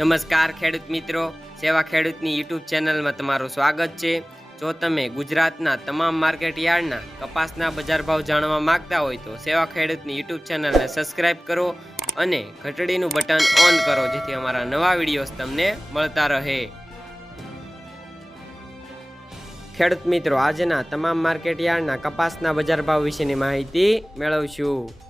નમસ્કાર ખેડૂત મિત્રો, સેવા ખેડૂતની યુટ્યુબ ચેનલમાં તમારું સ્વાગત છે। જો તમે ગુજરાતના તમામ માર્કેટ યાર્ડના કપાસના બજાર ભાવ જાણવા માંગતા હોય તો સેવા ખેડૂતની યુટ્યુબ ચેનલને સબસ્ક્રાઇબ કરો અને ઘંટડીનું બટન ઓન કરો, જેથી અમારા નવા વિડીયોઝ તમને મળતા રહે। ખેડૂત મિત્રો, આજના તમામ માર્કેટ યાર્ડના કપાસના બજાર ભાવ વિશેની માહિતી મેળવશું।